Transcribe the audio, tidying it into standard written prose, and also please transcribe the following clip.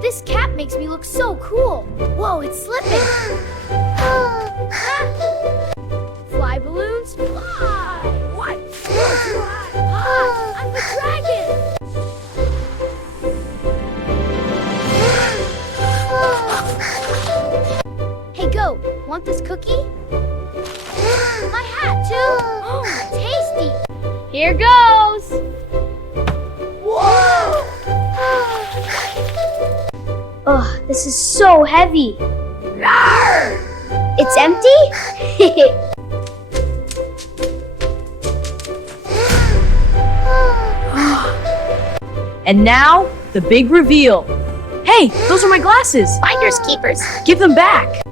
This cap makes me look so cool. Whoa, it's slipping. Fly balloons, fly! What? Hi, I'm a dragon! Hey, Goat, want this cookie? My hat, too? Oh, tasty! Here goes! Whoa! Oh, this is so heavy. It's empty? And now, the big reveal. Hey, those are my glasses. Finders keepers. Give them back.